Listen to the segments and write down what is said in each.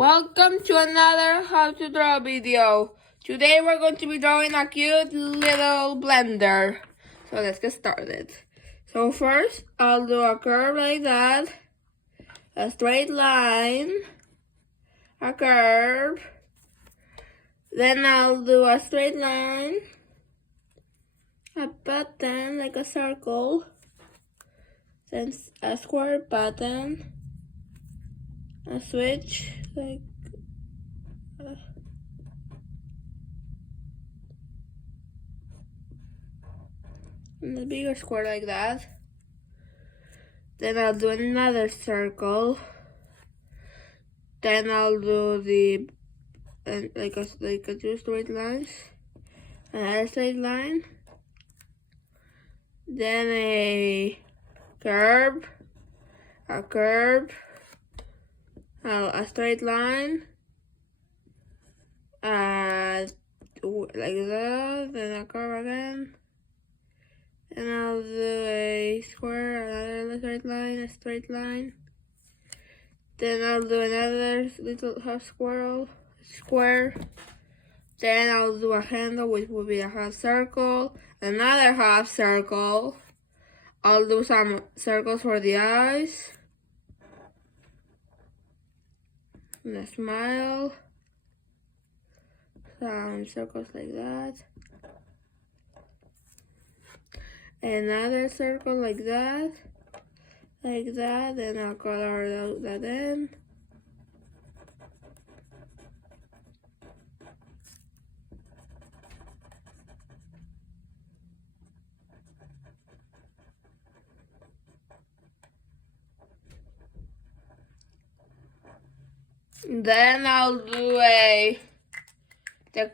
Welcome to another how to draw video. Today we're going to be drawing a cute little blender. So let's get started. So first I'll do a curve like that, a straight line, a curve, then I'll do a straight line, a pattern like a circle, then a square pattern, a switch like and a bigger square like that. Then I'll do another circle. Then I'll do the like a two straight lines, another straight line, then a curve, a straight line, like that, then a curve again, and I'll do a square, another straight line, a straight line. Then I'll do another little half square. Then I'll do a handle, which will be a half circle, another half circle. I'll do some circles for the eyes, and a smile, some circles like that, another circle like that, then I'll color that in. Then I'll do the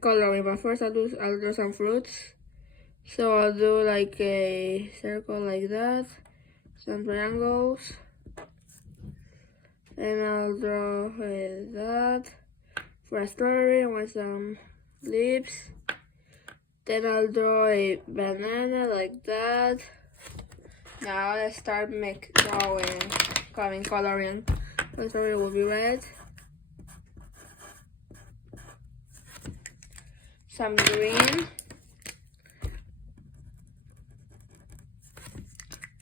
coloring, but first I'll do some fruits. So I'll do like a circle like that, some triangles, and I'll draw that for a strawberry. I want some leaves. Then I'll draw a banana like that. Now let's start coloring. The strawberry will be red. Some green.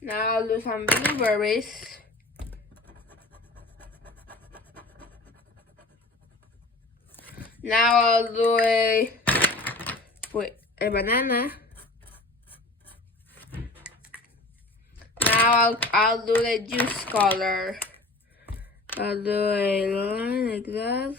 Now I'll do some blueberries. Now I'll do a banana. Now I'll do the juice color. I'll do a line like that.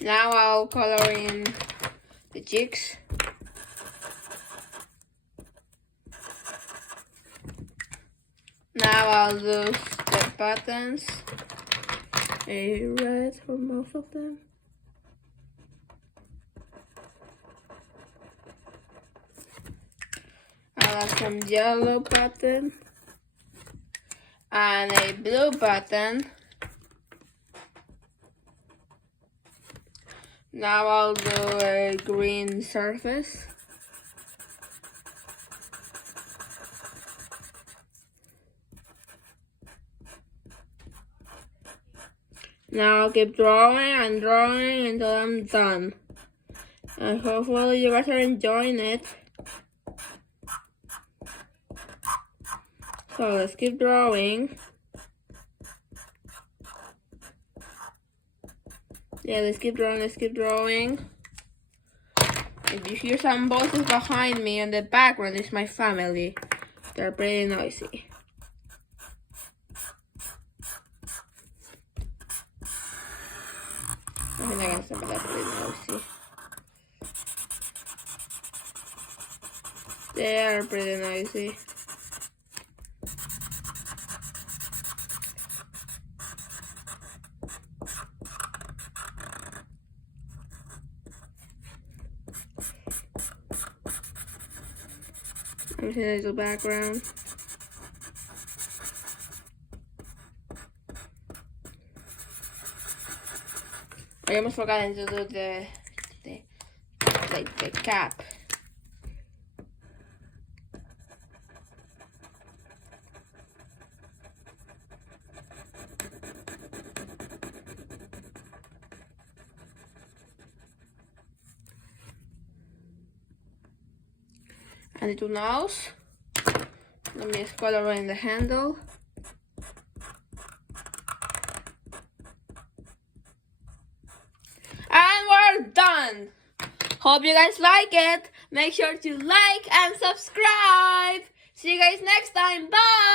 Now I'll color in the cheeks. Now I'll do the buttons, a red for most of them. I'll add some yellow button and a blue button. Now I'll do a green surface. Now I'll keep drawing and drawing until I'm done. And hopefully you guys are enjoying it. So let's keep drawing. Yeah, let's keep drawing. If you hear some voices behind me in the background, it's my family. They're pretty noisy. I think I got some of that really noisy. They are pretty noisy. I'm seeing the background. I almost forgot to do the cap. And little nose. Let me just color in the handle. And we're done. Hope you guys like it. Make sure to like and subscribe. See you guys next time. Bye.